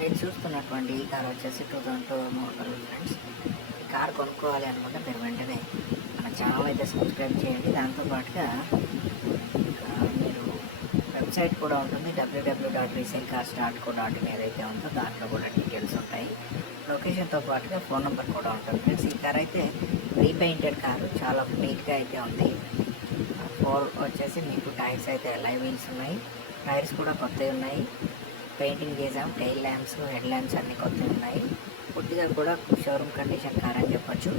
నేను చూస్తున్నటువంటి ఈ కార్ వచ్చేసి two thousand two model friends. ఈ కార్ కొనుక్కోవాలి అనుకుంటే మీరు వెంటనే మన ఛానల్ అయితే సబ్స్క్రైబ్ చేయండి. దాంతోపాటుగా మీరు వెబ్సైట్ కూడా ఉంటుంది WWW dot resale cars dot co dot in ఏదైతే ఉందో దాంట్లో కూడా డీటెయిల్స్ ఉంటాయి. లొకేషన్తో పాటుగా ఫోన్ నెంబర్ కూడా ఉంటుంది ఫ్రెండ్స్. ఈ కార్ అయితే రీపెయింటెడ్ కారు చాలా నీట్గా అయితే ఉంది. ఫోర్ వచ్చేసి మీకు టైర్స్ అయితే లైవ్ వీల్స్ ఉన్నాయి. టైర్స్ కూడా కొత్తవి ఉన్నాయి. పెయింటింగ్ చేసాం. టైల్ ల్యాంప్స్ హెడ్ ల్యాంప్స్ అన్నీ కొత్తవి ఉన్నాయి. పూర్తిగా కూడా షోరూమ్ కండిషన్ కార్ అని చెప్పొచ్చు.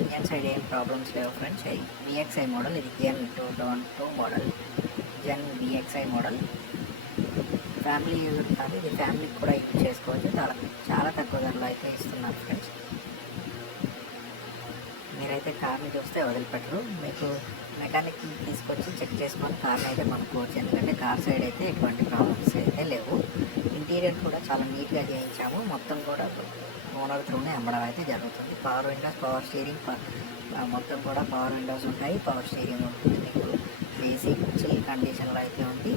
ఇంజన్ సైడ్ ఏం ప్రాబ్లమ్స్ లేవు ఫ్రెండ్స్. విఎక్స్ఐ మోడల్ ఇది Zen two thousand two model. Zen VXI model. Family use కాదు ఇది ఫ్యామిలీకి కూడా యూజ్ చేసుకోవచ్చు. చాలా చాలా తక్కువ ధరలో అయితే ఇస్తున్నారు ఫ్రెండ్స్. కార్ని చూస్తే వదిలిపెట్టరు. మీకు మెకానిక్ తీసుకొచ్చి చెక్ చేసుకొని కార్ని అయితే కొనుక్కోవచ్చు. ఎందుకంటే కార్ సైడ్ అయితే ఎటువంటి ప్రాబ్లమ్స్ అయితే లేవు. ఇంటీరియర్ కూడా చాలా నీట్గా చేయించాము. మొత్తం కూడా ఓనర్ త్రూనే అమ్మడం అయితే జరుగుతుంది. పవర్ విండోస్ పవర్ స్టీరింగ్ మొత్తం కూడా పవర్ విండోస్ ఉంటాయి. పవర్ స్టీరింగ్ ఉంటుంది. మీకు ఏసీ చిల్ కండిషన్లో అయితే ఉంది.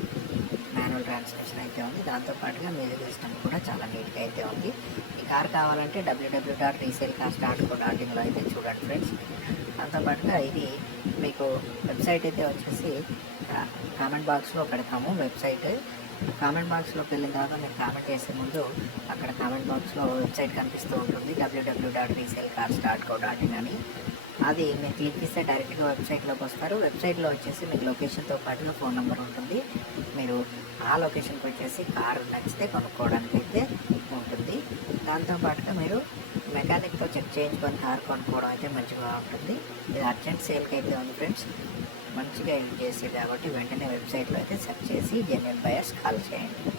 మాన్యువల్ ట్రాన్స్మిషన్ అయితే ఉంది. దాంతోపాటుగా మ్యూజిక్ సిస్టమ్ కూడా చాలా నీట్గా అయితే ఉంది. ఈ కార్ కావాలంటే WWW dot resale car start dot ఇన్లో అయితే చూడండి ఫ్రెండ్స్. దాంతోపాటుగా ఇది మీకు వెబ్సైట్ అయితే వచ్చేసి కామెంట్ బాక్స్లో పెడతాము వెబ్సైట్. కామెంట్ బాక్స్లోకి వెళ్ళిన తర్వాత మీరు కామెంట్ చేసే ముందు అక్కడ కామెంట్ బాక్స్లో వెబ్సైట్ కనిపిస్తూ ఉంటుంది. WWW dot resale car start co dot in అని. అది మీరు క్లిక్ చేస్తే డైరెక్ట్గా వెబ్సైట్లోకి వస్తారు. వెబ్సైట్లో వచ్చేసి మీకు లొకేషన్తో పాటుగా ఫోన్ నెంబర్ ఉంటుంది. మీరు ఆ లొకేషన్కి వచ్చేసి కారు నచ్చితే కొనుక్కోవడానికి అయితే ఉంటుంది దాంతోపాటుగా మీరు మెకానిక్తో చెక్ చేయించుకొని కార్ కొనుక్కోవడం అయితే మంచిగా ఉంటుంది. ఇది అర్జెంట్ సేల్కి అయితే ఉంది ఫ్రెండ్స్. మంచిగా యూజ్ చేసేది కాబట్టి వెంటనే వెబ్సైట్లో అయితే సెర్చ్ చేసి జెన్యున్ బయర్స్ కాల్ చేయండి.